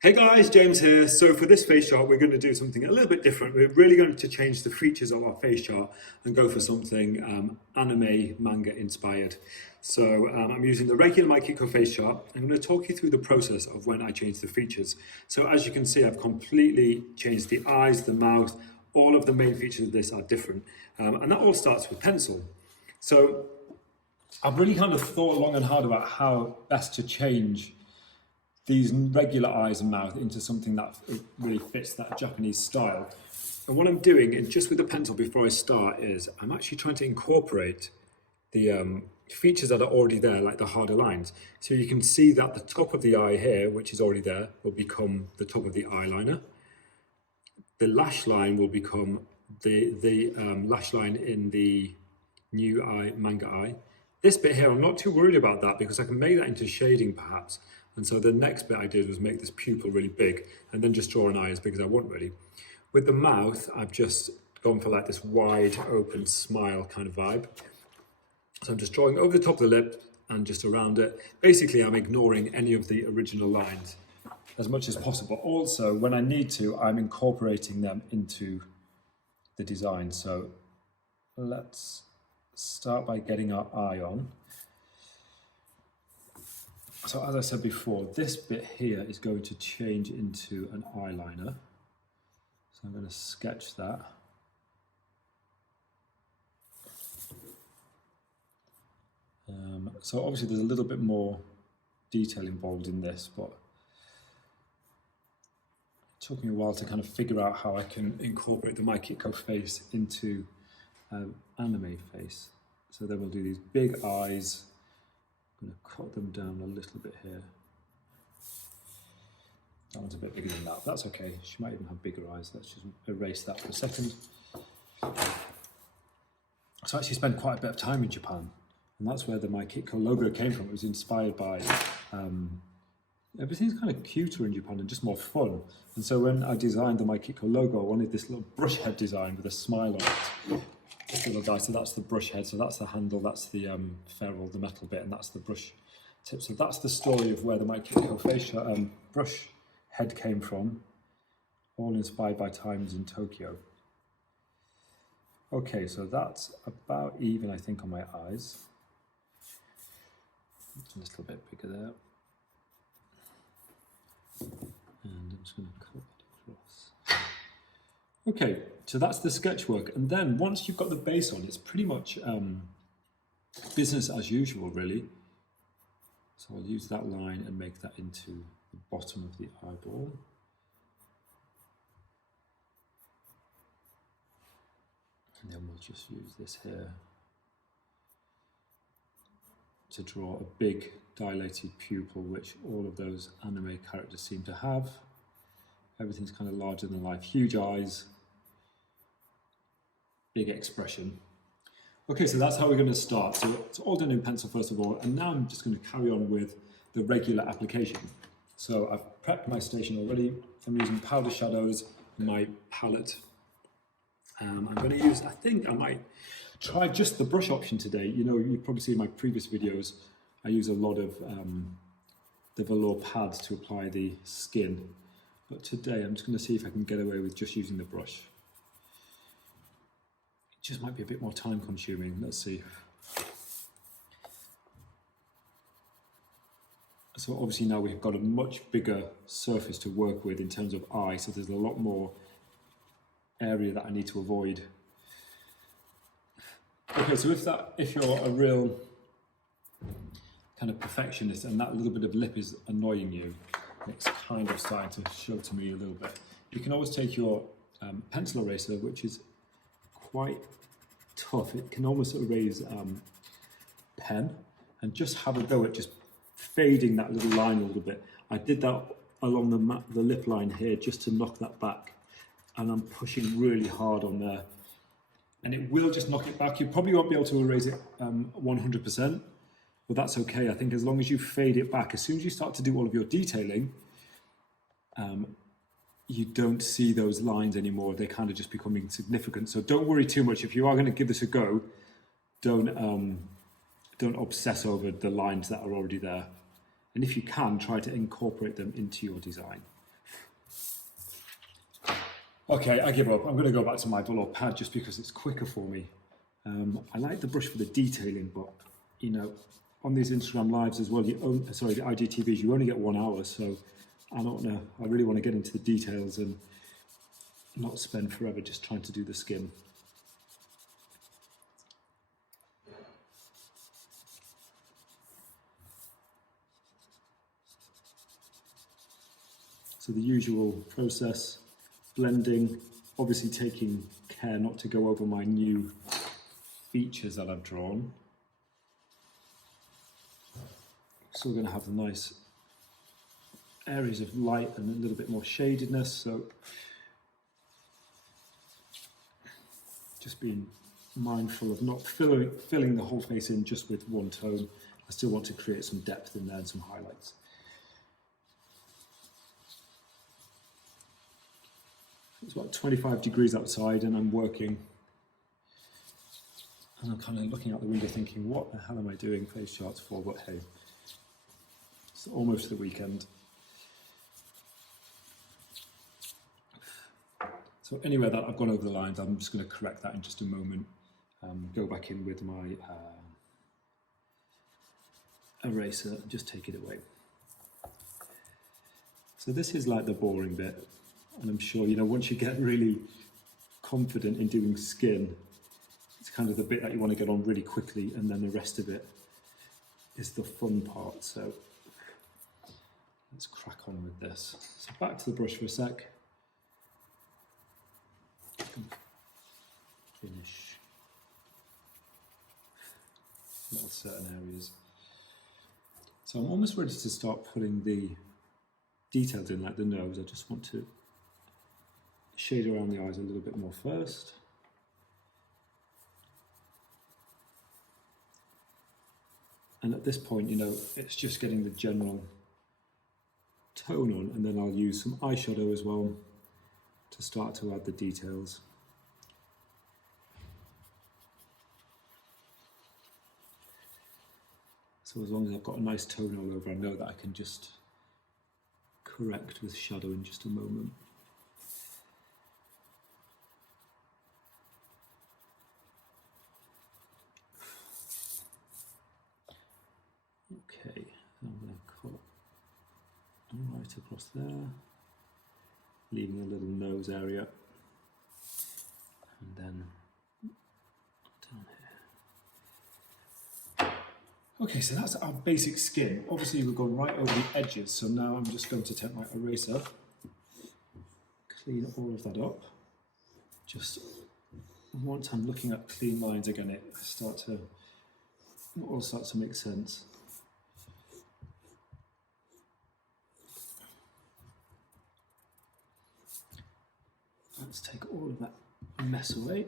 Hey guys, James here. So for this face chart, we're going to do something a little bit different. We're really going to change the features of our face chart and go for something anime manga inspired. So I'm using the regular MYKITCO face chart. I'm going to talk you through the process of when I change the features. So as you can see, I've completely changed the eyes, the mouth, all of the main features of this are different. And that all starts with pencil. So I've really kind of thought long and hard about how best to change these regular eyes and mouth into something that really fits that Japanese style. And what I'm doing, and just with the pencil before I start, is I'm actually trying to incorporate the features that are already there, like the harder lines. So you can see that the top of the eye here, which is already there, will become the top of the eyeliner. The lash line will become the lash line in the new eye, manga eye. This bit here, I'm not too worried about that because I can make that into shading perhaps. And so the next bit I did was make this pupil really big and then just draw an eye as big as I want really. With the mouth, I've just gone for like this wide open smile kind of vibe. So I'm just drawing over the top of the lip and just around it. Basically, I'm ignoring any of the original lines as much as possible. Also, when I need to, I'm incorporating them into the design. So let's start by getting our eye on. So as I said before, this bit here is going to change into an eyeliner. So I'm going to sketch that. So obviously there's a little bit more detail involved in this, but it took me a while to kind of figure out how I can incorporate the MYKITCO face into anime face. So then we'll do these big eyes. I'm going to cut them down a little bit here. That one's a bit bigger than that. That's okay. She might even have bigger eyes. Let's just erase that for a second. So I actually spent quite a bit of time in Japan, and that's where the MYKITCO logo came from. It was inspired by everything's kind of cuter in Japan and just more fun. And so when I designed the MYKITCO logo, I wanted this little brush head design with a smile on it. This little guy, so that's the brush head, so that's the handle, that's the ferrule, the metal bit, and that's the brush tip. So that's the story of where the MYKITCO facial brush head came from, all inspired by times in Tokyo. Okay, so that's about even, I think, on my eyes. It's a little bit bigger there. And I'm just going to cut it across. Okay, so that's the sketch work, and then once you've got the base on, it's pretty much business as usual, really. So I'll use that line and make that into the bottom of the eyeball. And then we'll just use this here to draw a big dilated pupil, which all of those anime characters seem to have. Everything's kind of larger than life, huge eyes, big expression. Okay, so that's how we're going to start. So it's all done in pencil first of all, and now I'm just going to carry on with the regular application. So I've prepped my station already. I'm using powder shadows in my palette. I'm going to use, I think I might try just the brush option today. You know, you've probably seen my previous videos. I use a lot of the velour pads to apply the skin. But today I'm just going to see if I can get away with just using the brush. It just might be a bit more time consuming. Let's see. So obviously now we've got a much bigger surface to work with in terms of eye, so there's a lot more area that I need to avoid. Okay, so if you're a real kind of perfectionist and that little bit of lip is annoying you, it's kind of starting to show to me a little bit, you can always take your pencil eraser, which is quite tough. It can almost erase pen, and just have a go at just fading that little line a little bit. I did that along the lip line here just to knock that back, and I'm pushing really hard on there, and it will just knock it back. You probably won't be able to erase it 100%, but that's okay. I think as long as you fade it back, as soon as you start to do all of your detailing, you don't see those lines anymore. They kind of just become insignificant. So don't worry too much. If you are going to give this a go, don't obsess over the lines that are already there. And if you can, try to incorporate them into your design. Okay, I give up. I'm going to go back to my Bulldog pad just because it's quicker for me. I like the brush for the detailing, but you know, on these Instagram lives as well, the IGTVs, you only get 1 hour, so I don't know. I really want to get into the details and not spend forever just trying to do the skin. So the usual process, blending, obviously taking care not to go over my new features that I've drawn. Still going to have the nice areas of light and a little bit more shadedness, so just being mindful of not filling the whole face in just with one tone. I still want to create some depth in there and some highlights. It's about 25 degrees outside and I'm working, and I'm kind of looking out the window thinking, what the hell am I doing face charts for? But hey, it's almost the weekend. So anywhere that I've gone over the lines, I'm just going to correct that in just a moment. Go back in with my eraser and just take it away. So this is like the boring bit. And I'm sure, you know, once you get really confident in doing skin, it's kind of the bit that you want to get on really quickly, and then the rest of it is the fun part. So let's crack on with this. So back to the brush for a sec. Finish little certain areas. So I'm almost ready to start putting the details in, like the nose. I just want to shade around the eyes a little bit more first. And at this point, you know, it's just getting the general tone on, and then I'll use some eyeshadow as well to start to add the details. So as long as I've got a nice tone all over, I know that I can just correct with shadow in just a moment. Okay, I'm going to cut right across there, leaving a little nose area, and then down here. Okay, so that's our basic skin. Obviously we've gone right over the edges, so now I'm just going to take my eraser, clean all of that up. Just once I'm looking at clean lines again, it all starts to make sense. Let's take all of that mess away.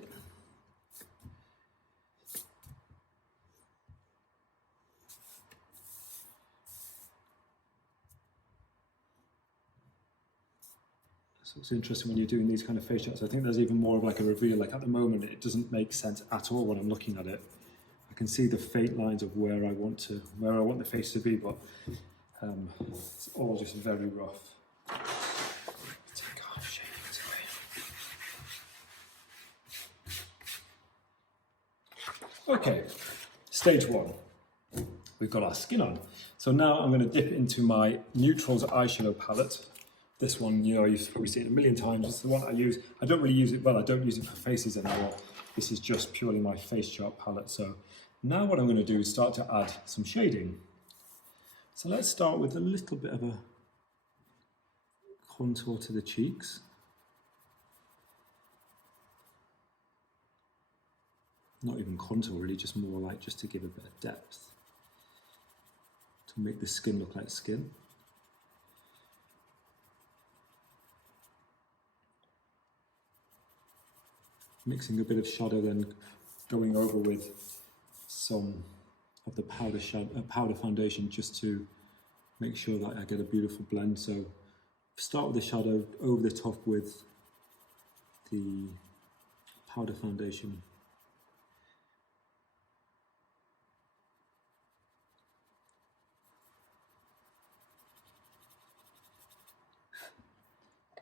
So it's interesting when you're doing these kind of face shots. I think there's even more of like a reveal. Like at the moment, it doesn't make sense at all when I'm looking at it. I can see the faint lines of where I want the face to be, but it's all just very rough. Okay, stage one. We've got our skin on. So now I'm going to dip into my Neutrals eyeshadow palette. This one, you know, you've probably seen it a million times. It's the one I use. I don't really use it, well, I don't use it for faces anymore. This is just purely my face chart palette. So now what I'm going to do is start to add some shading. So let's start with a little bit of a contour to the cheeks. Not even contour really, just more like just to give a bit of depth, to make the skin look like skin. Mixing a bit of shadow, then going over with some of the powder foundation just to make sure that I get a beautiful blend. So start with the shadow, over the top with the powder foundation.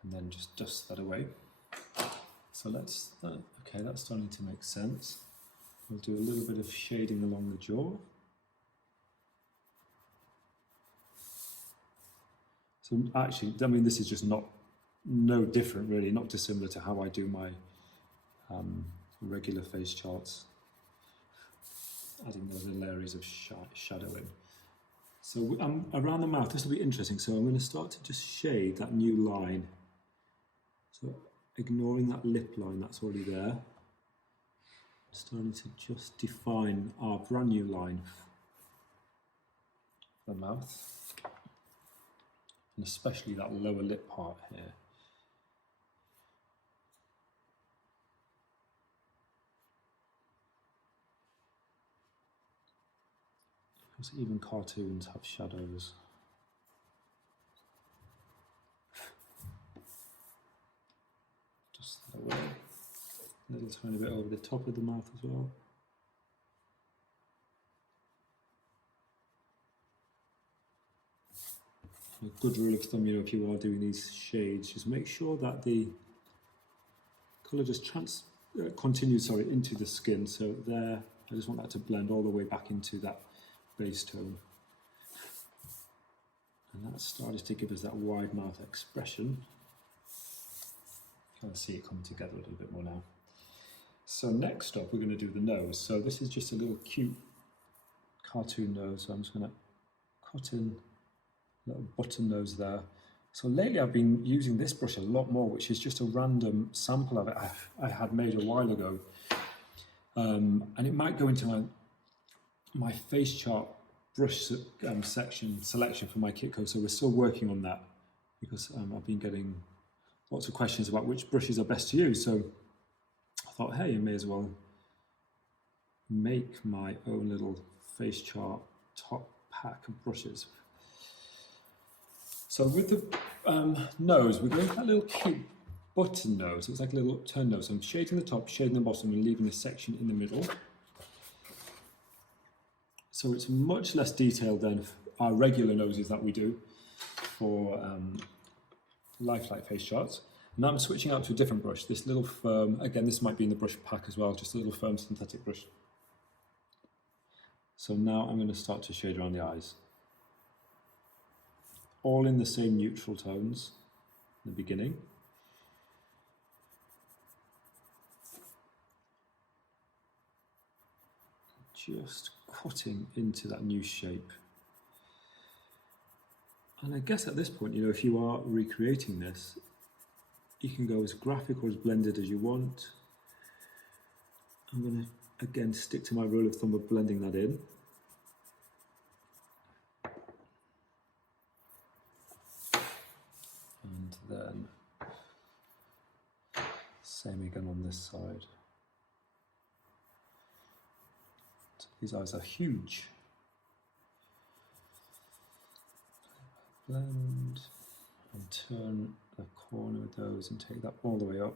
And then just dust that away. So okay, that's starting to make sense. We'll do a little bit of shading along the jaw. So actually, I mean, this is just no different really, not dissimilar to how I do my regular face charts. Adding those little areas of shadow in. So around the mouth, this will be interesting. So I'm going to start to just shade that new line. So ignoring that lip line that's already there. Starting to just define our brand new line for the mouth. And especially that lower lip part here. Because even cartoons have shadows. Just that way. A little tiny bit over the top of the mouth as well. A good rule of thumb, if you are doing these shades, just make sure that the colour just continues into the skin. So there, I just want that to blend all the way back into that base tone. And that started to give us that wide mouth expression. You can see it coming together a little bit more now. So next up, we're going to do the nose. So this is just a little cute cartoon nose. So I'm just going to cut in a little button nose there. So lately I've been using this brush a lot more, which is just a random sample of it I had made a while ago. And it might go into my face chart brush selection for MYKITCO. So we're still working on that because I've been getting lots of questions about which brushes are best to use. So I thought, hey, I may as well make my own little face chart top pack of brushes. So with the nose, we're going for that little cute button nose. It's like a little upturned nose. So I'm shading the top, shading the bottom, and leaving a section in the middle. So it's much less detailed than our regular noses that we do for lifelike face charts. Now I'm switching out to a different brush, this little firm, again this might be in the brush pack as well, just a little firm synthetic brush. So now I'm going to start to shade around the eyes. All in the same neutral tones in the beginning. Just cutting into that new shape. And I guess at this point, if you are recreating this, you can go as graphic or as blended as you want. I'm going to, again, stick to my rule of thumb of blending that in. And then, same again on this side. So these eyes are huge. Blend and turn the corner of those and take that all the way up.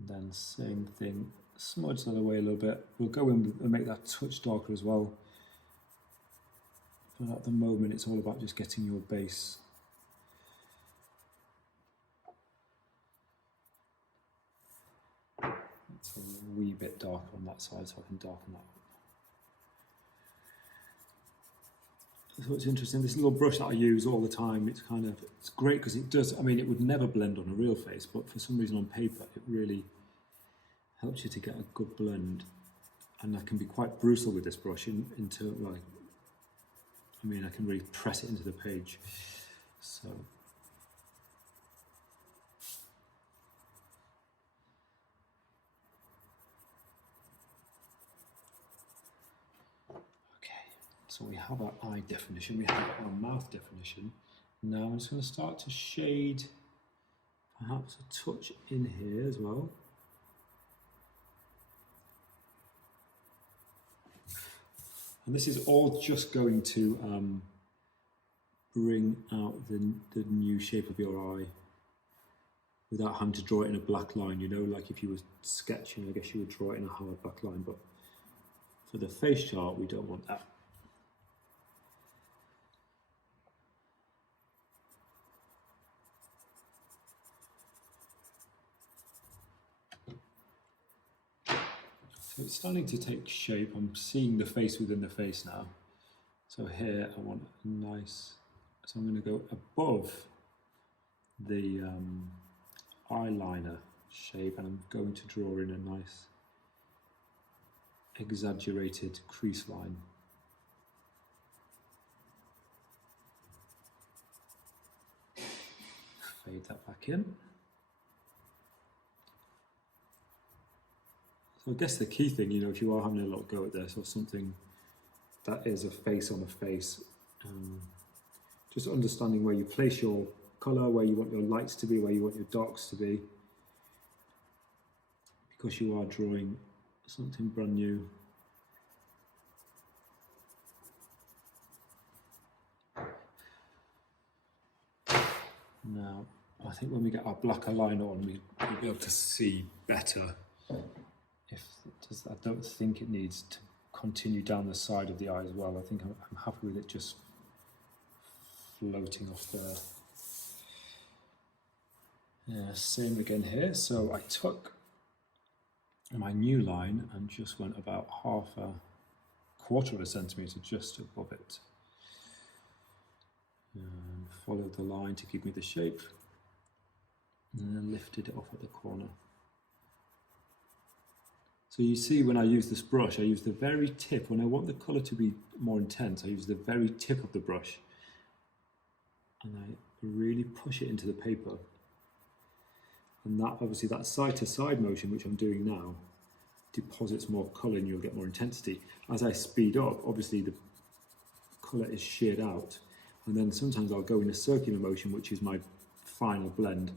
And then same thing, smudge that away a little bit. We'll go in and make that touch darker as well. But at the moment it's all about just getting your base. It's a wee bit darker on that side, so I can darken that up. So it's interesting, this little brush that I use all the time, it's great because it does, it would never blend on a real face, but for some reason on paper it really helps you to get a good blend. And I can be quite brutal with this brush into like, I can really press it into the page. So. So we have our eye definition, we have our mouth definition. Now I'm just going to start to shade perhaps a touch in here as well. And this is all just going to bring out the new shape of your eye without having to draw it in a black line, like if you were sketching, I guess you would draw it in a hard black line, but for the face chart, we don't want that. So it's starting to take shape. I'm seeing the face within the face now. So here I want a nice, so I'm going to go above the eyeliner shape, and I'm going to draw in a nice exaggerated crease line. Fade that back in. So I guess the key thing, you know, if you are having a little go at this, or something that is a face on a face, just understanding where you place your colour, where you want your lights to be, where you want your darks to be, because you are drawing something brand new. Now, I think when we get our blacker liner on, we'll be able to see better. I don't think it needs to continue down the side of the eye as well. I think I'm happy with it just floating off there. Yeah, same again here. So I took my new line and just went about 1/4 of a centimetre just above it. And followed the line to give me the shape, and then lifted it off at the corner. So you see, when I use this brush, I use the very tip. When I want the colour to be more intense, I use the very tip of the brush, and I really push it into the paper. And that, obviously, that side-to-side motion, which I'm doing now, deposits more colour and you'll get more intensity. As I speed up, obviously the colour is sheared out, and then sometimes I'll go in a circular motion, which is my final blend.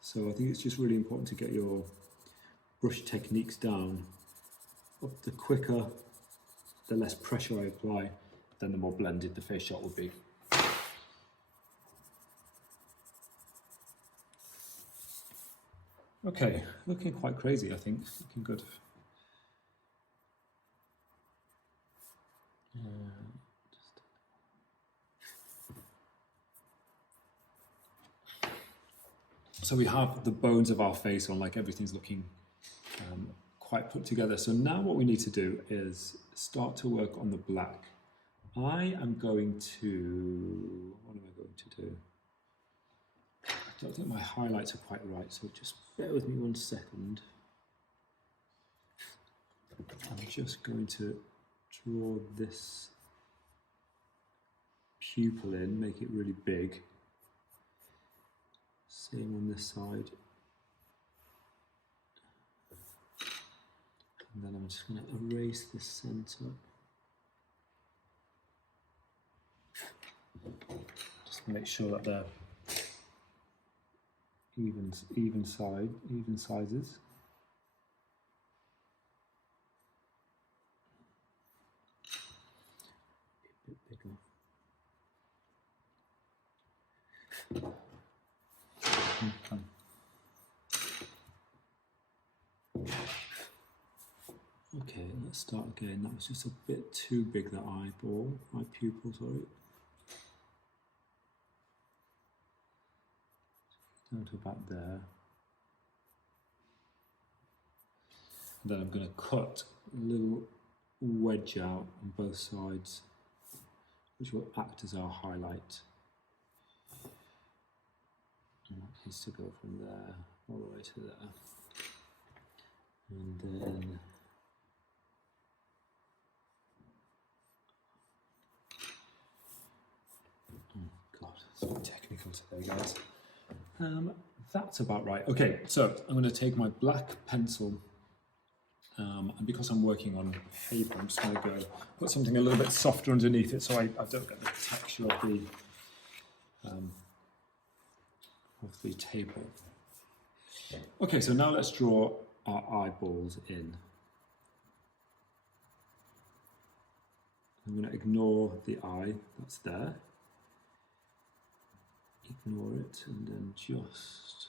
So I think it's just really important to get your brush techniques down. The quicker, the less pressure I apply, then the more blended the face shot will be. Okay, looking quite crazy, I think. Looking good. So we have the bones of our face on, like everything's looking quite put together. So now what we need to do is start to work on the black. I am going to, what am I going to do? I don't think my highlights are quite right, so just bear with me 1 second. I'm just going to draw this pupil in, make it really big. Same on this side. And then I'm just going to erase the centre. Just make sure that they're even sizes. A bit bigger. Okay, let's start again. That was just a bit too big, that eyeball, my pupil, sorry. Down to about there. And then I'm going to cut a little wedge out on both sides, which will act as our highlight. And that needs to go from there all the way to there. And then oh God, it's so technical today, guys. That's about right. Okay, so I'm going to take my black pencil, and because I'm working on paper, I'm just going to go put something a little bit softer underneath it, so I don't get the texture of the table. Okay, so now let's draw our eyeballs in. I'm going to ignore the eye that's there. Ignore it, and then just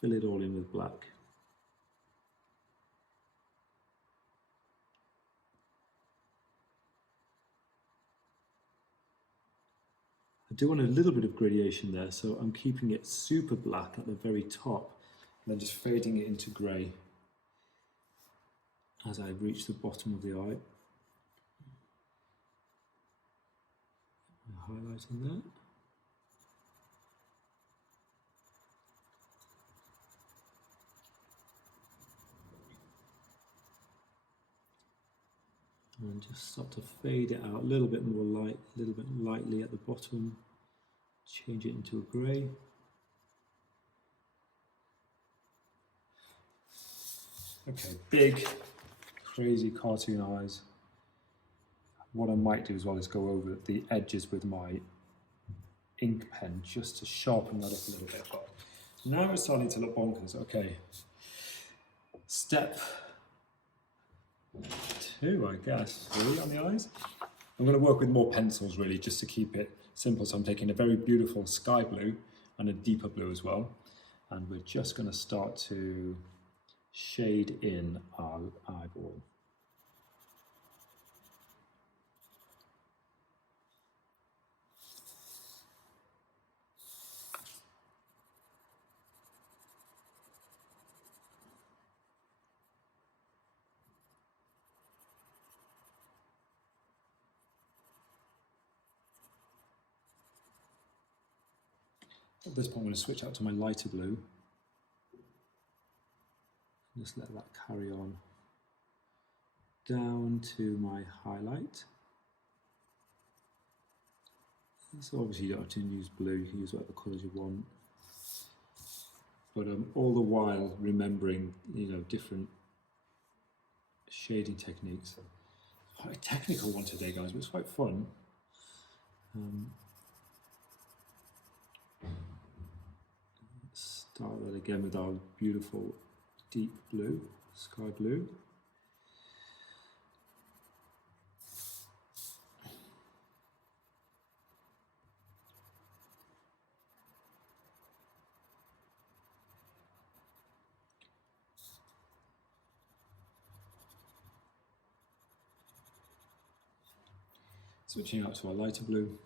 fill it all in with black. do want a little bit of gradation there, so I'm keeping it super black at the very top and then just fading it into grey as I reach the bottom of the eye. Highlighting that. And just start to fade it out a little bit more light, a little bit lightly at the bottom. Change it into a grey. Okay, big, crazy cartoon eyes. What I might do as well is go over the edges with my ink pen just to sharpen that up a little bit. But now it's starting to look bonkers. Okay, step 2, I guess, really, on the eyes. I'm going to work with more pencils really, just to keep it simple. So I'm taking a very beautiful sky blue and a deeper blue as well. And we're just going to start to shade in our eyeball. At this point, I'm going to switch out to my lighter blue. Just let that carry on down to my highlight. So obviously you don't have to use blue, you can use whatever colours you want. But all the while remembering, different shading techniques. Quite a technical one today, guys, but it's quite fun. Start that again with our beautiful deep blue, sky blue. Switching out to our lighter blue.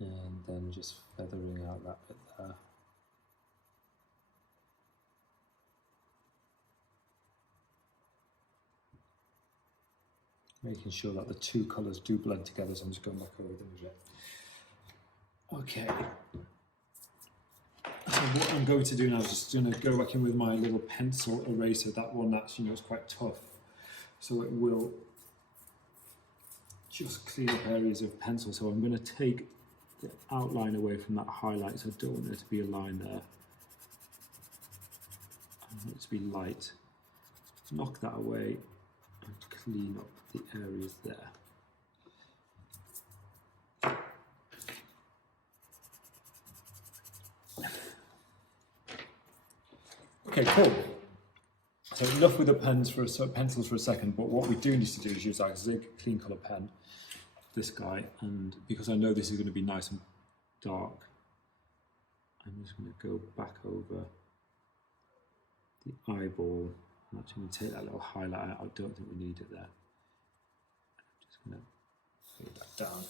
And then just feathering out that bit there. Making sure that the two colours do blend together, so I'm just going back over them again. Okay. So what I'm going to do now is just going to go back in with my little pencil eraser, that one that's, is quite tough. So it will just clean up areas of pencil. So I'm going to take the outline away from that highlight, so I don't want there to be a line there. I want it to be light. Knock that away and clean up the areas there. Okay, cool. So enough with the pencils for a second, but what we do need to do is use our Zig Clean Colour pen, this guy, and because I know this is going to be nice and dark, I'm just going to go back over the eyeball. I'm actually going to take that little highlight out. I don't think we need it there. I'm just going to fade that down.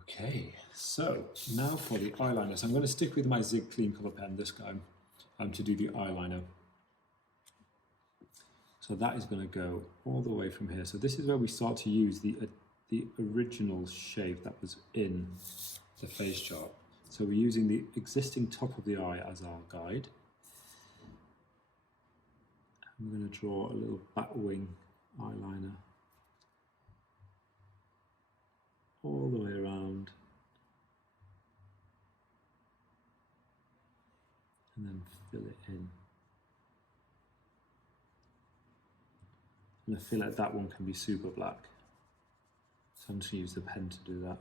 Okay, so now for the eyeliner. So I'm going to stick with my Zig Clean Colour pen this time to do the eyeliner. So that is going to go all the way from here. So this is where we start to use the original shape that was in the face chart. So we're using the existing top of the eye as our guide. I'm going to draw a little bat wing eyeliner all the way around, and then fill it in. And I feel like that one can be super black. So I'm just going to use the pen to do that.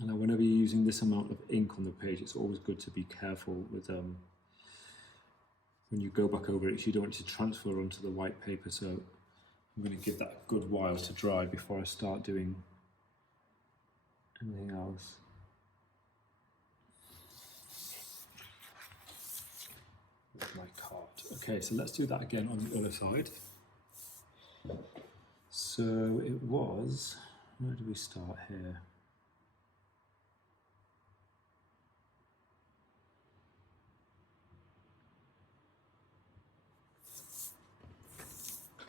And whenever you're using this amount of ink on the page, it's always good to be careful with when you go back over it, you don't want it to transfer onto the white paper. So I'm going to give that a good while to dry before I start doing anything else. With my card. Okay, so let's do that again on the other side. So it was, where do we start here?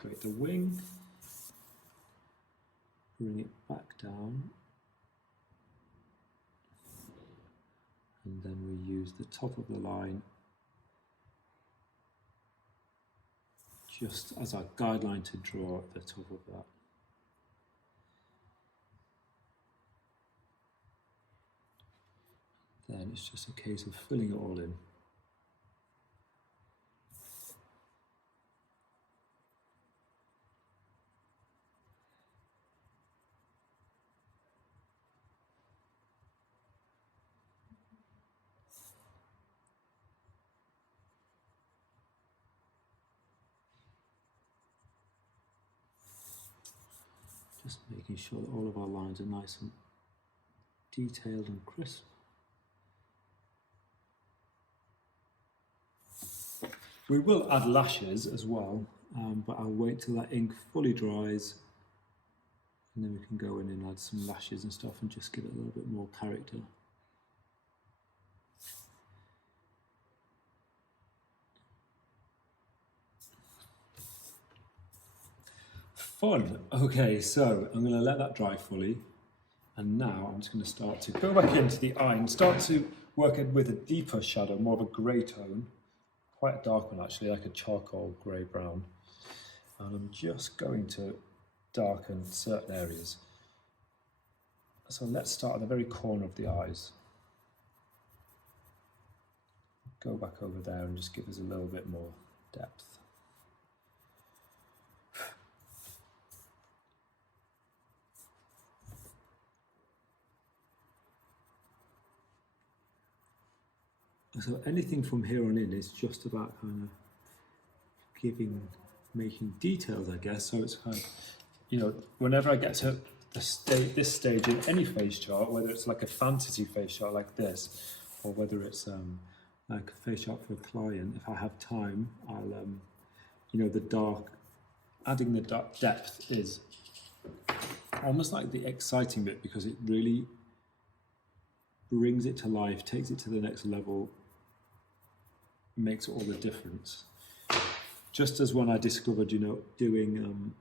Create the wing, bring it back down, and then we use the top of the line just as our guideline to draw at the top of that. Then it's just a case of filling it all in. Just making sure that all of our lines are nice and detailed and crisp. We will add lashes as well, but I'll wait till that ink fully dries and then we can go in and add some lashes and stuff and just give it a little bit more character. Fun. Okay, so I'm going to let that dry fully, and now I'm just going to start to go back into the eye and start to work it with a deeper shadow, more of a grey tone, quite a dark one actually, like a charcoal grey brown. And I'm just going to darken certain areas. So let's start at the very corner of the eyes. Go back over there and just give us a little bit more depth. So anything from here on in is just about kind of making details, I guess. So it's kind of, you know, whenever I get to this stage in any face chart, whether it's like a fantasy face chart like this, or whether it's like a face chart for a client, if I have time, I'll, you know, adding the dark depth is almost like the exciting bit because it really brings it to life, takes it to the next level, makes all the difference. Just as when I discovered, you know, doing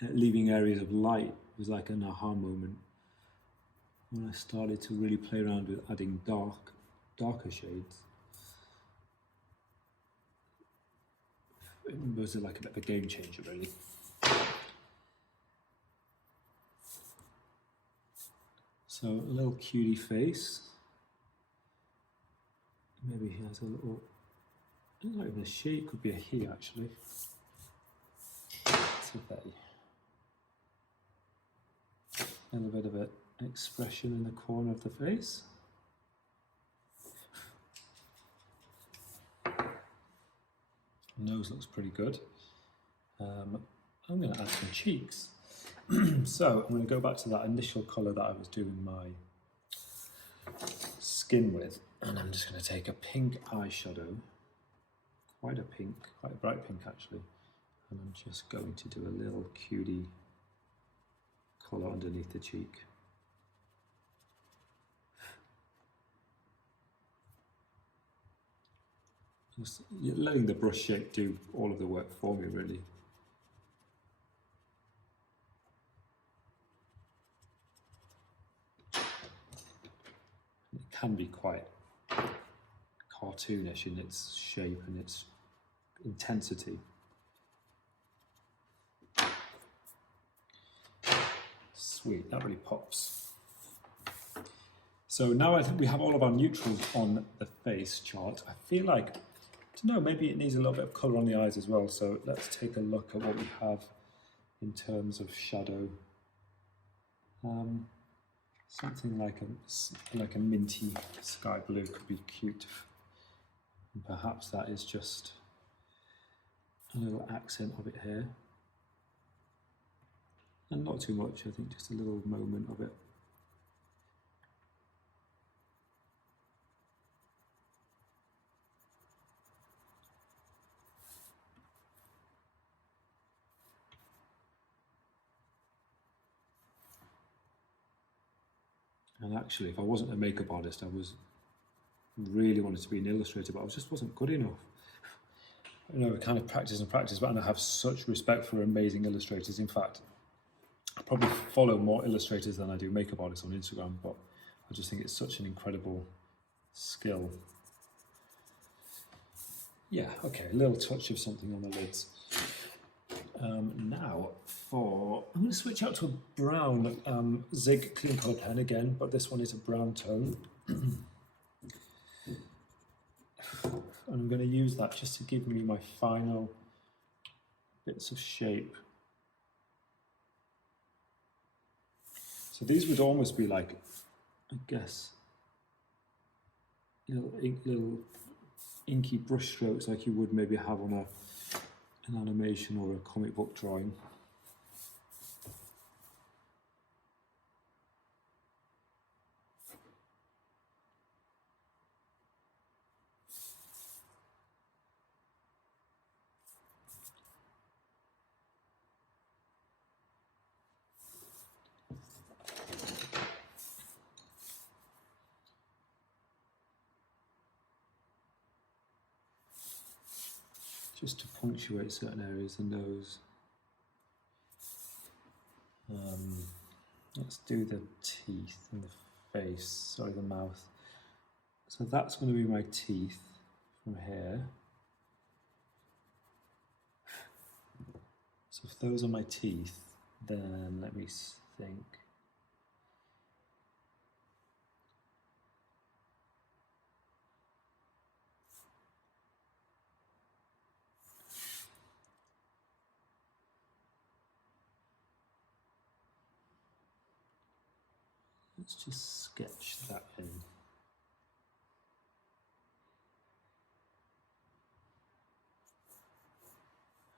leaving areas of light was like an aha moment when I started to really play around with adding darker shades. It was like a bit of a game changer, really. So a little cutie face. Maybe he has a little, not even a she, it could be a he actually. It's a they. A little bit of an expression in the corner of the face. Nose looks pretty good. I'm going to add some cheeks. So I'm going to go back to that initial colour that I was doing my skin with, and I'm just going to take a pink eyeshadow, quite a bright pink actually, and I'm just going to do a little cutie colour underneath the cheek. Just letting the brush shape do all of the work for me, really. It can be quite cartoonish in its shape and its intensity. Sweet, that really pops. So now I think we have all of our neutrals on the face chart. I feel like, I don't know, maybe it needs a little bit of colour on the eyes as well. So let's take a look at what we have in terms of shadow. Something like a minty sky blue could be cute. And perhaps that is just a little accent of it here. And not too much, I think just a little moment of it. And actually, if I wasn't a makeup artist, I really wanted to be an illustrator, but I just wasn't good enough. You know, I kind of practice and practice, but I have such respect for amazing illustrators. In fact, I probably follow more illustrators than I do makeup artists on Instagram, but I just think it's such an incredible skill. Yeah, okay, a little touch of something on the lids. Now I'm going to switch out to a brown Zig clean colour pen again, but this one is a brown tone. And I'm going to use that just to give me my final bits of shape. So these would almost be like, I guess, little inky brush strokes like you would maybe have on an animation or a comic book drawing. Just to punctuate certain areas, the nose. Let's do the teeth and the face, sorry, the mouth. So that's going to be my teeth from here. So if those are my teeth, then let me think. Let's just sketch that in.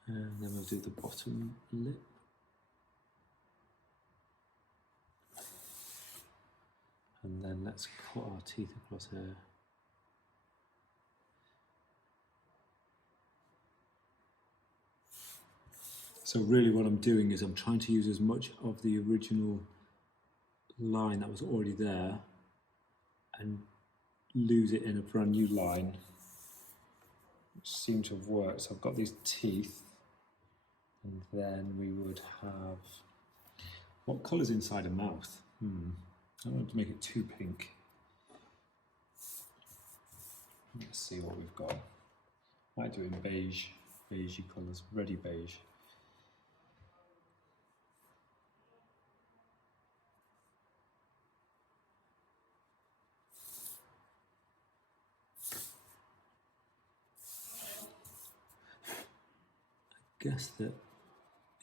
And then we'll do the bottom lip. And then let's cut our teeth across here. So really what I'm doing is I'm trying to use as much of the original line that was already there and lose it in a brand new line, which seemed to have worked. So I've got these teeth, and then we would have, what colour's inside a mouth? I don't want to make it too pink. Let's see what we've got. Might do it in beige, beigey colours, ready beige. I guess the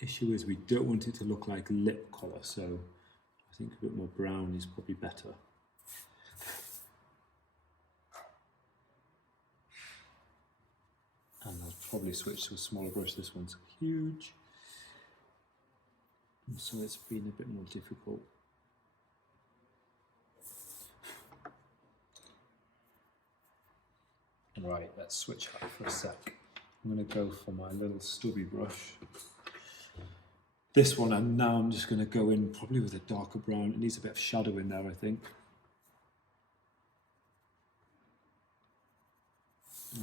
issue is we don't want it to look like lip colour, so I think a bit more brown is probably better. And I'll probably switch to a smaller brush. This one's huge, and so it's been a bit more difficult. Right, let's switch out for a sec. I'm going to go for my little stubby brush. This one, and now I'm just going to go in probably with a darker brown. It needs a bit of shadow in there, I think.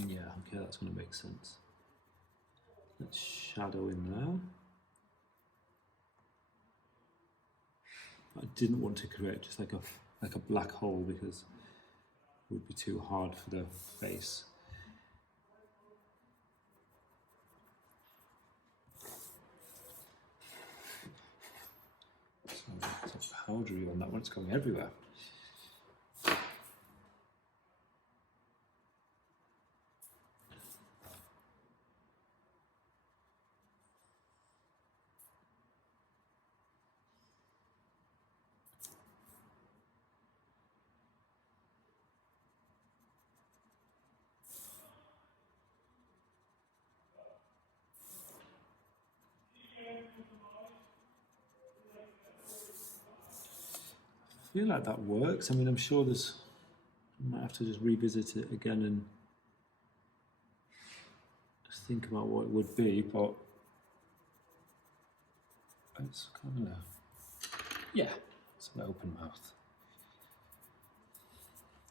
Yeah, okay, that's going to make sense. Let's shadow in there. I didn't want to create just like a black hole because would be too hard for the face. So it's a powdery on that one, it's going everywhere. I feel like that works. I mean, I'm sure I might have to just revisit it again and just think about what it would be, but it's kind of, yeah, it's an open mouth.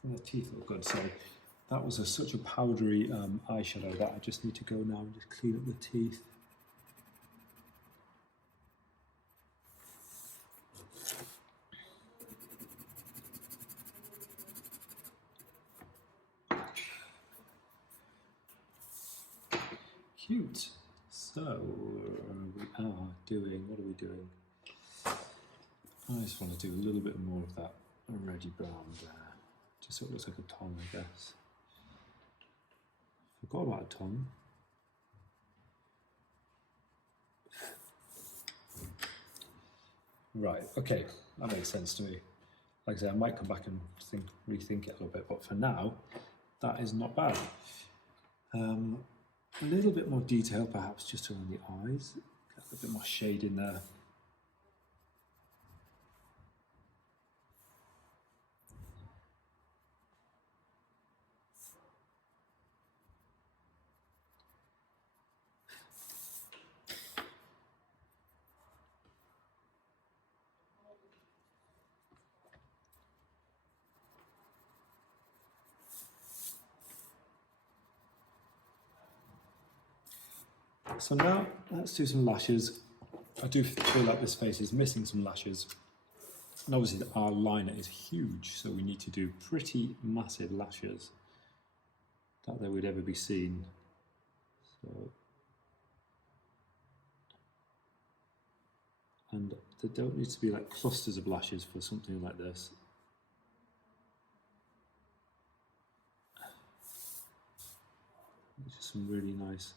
And the teeth look good, so that was such a powdery eyeshadow that I just need to go now and just clean up the teeth. Cute. So we are doing, what are we doing? I just want to do a little bit more of that already brown there, just so it looks like a tongue, I guess. Forgot about a tongue. Right, okay, that makes sense to me. Like I say, I might come back and rethink it a little bit, but for now, that is not bad. A little bit more detail, perhaps, just around the eyes. Get a bit more shade in there. So now let's do some lashes. I do feel like this face is missing some lashes. And obviously our liner is huge, so we need to do pretty massive lashes that they would ever be seen. So, and there don't need to be like clusters of lashes for something like this. It's just some really nice.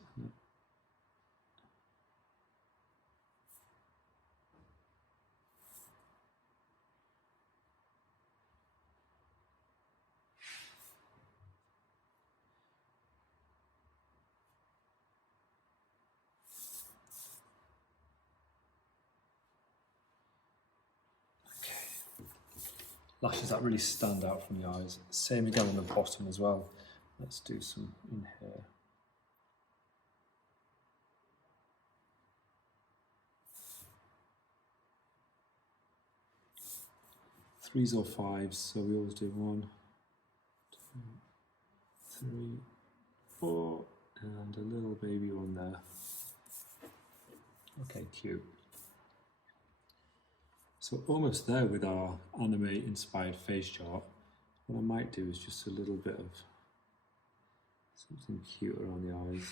Lashes that really stand out from the eyes. Same again on the bottom as well. Let's do some in here. Threes or fives, so we always do 1, 2, 3, 4, and a little baby one there. Okay, cute. So almost there with our anime inspired face chart. What I might do is just a little bit of something cute around the eyes.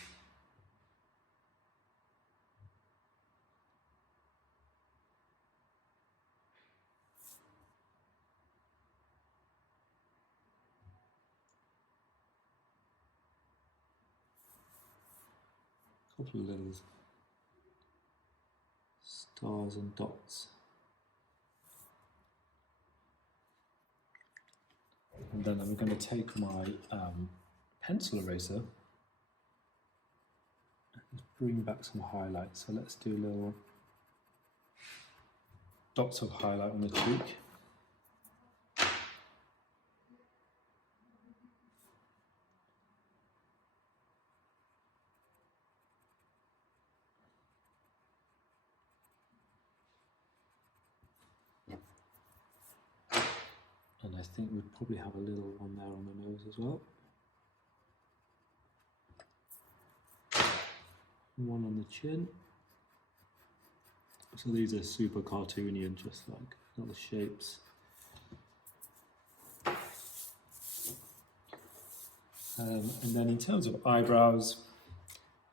A couple of little stars and dots. And then I'm going to take my pencil eraser and bring back some highlights. So let's do little dots of highlight on the cheek. And I think we'd probably have a little one there on the nose as well. One on the chin. So these are super cartoony and just like little shapes. And then in terms of eyebrows,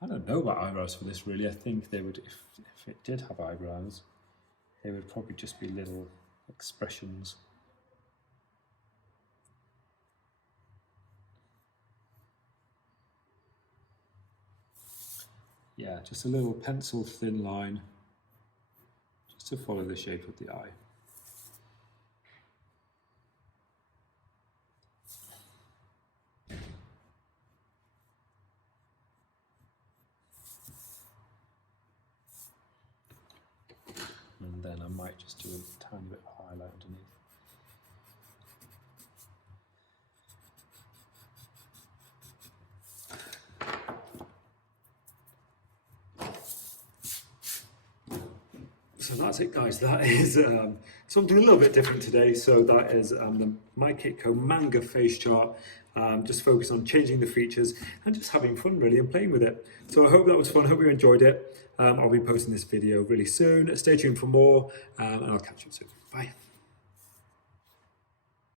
I don't know about eyebrows for this really. I think they would, if it did have eyebrows, they would probably just be little expressions. Yeah, just a little pencil thin line, just to follow the shape of the eye. And then I might just do a tiny bit of highlight underneath. So that's it, guys. That is something a little bit different today. So that is the MYKITCO Manga face chart. Just focus on changing the features and just having fun really and playing with it. So I hope that was fun. I hope you enjoyed it. I'll be posting this video really soon. Stay tuned for more and I'll catch you soon. Bye.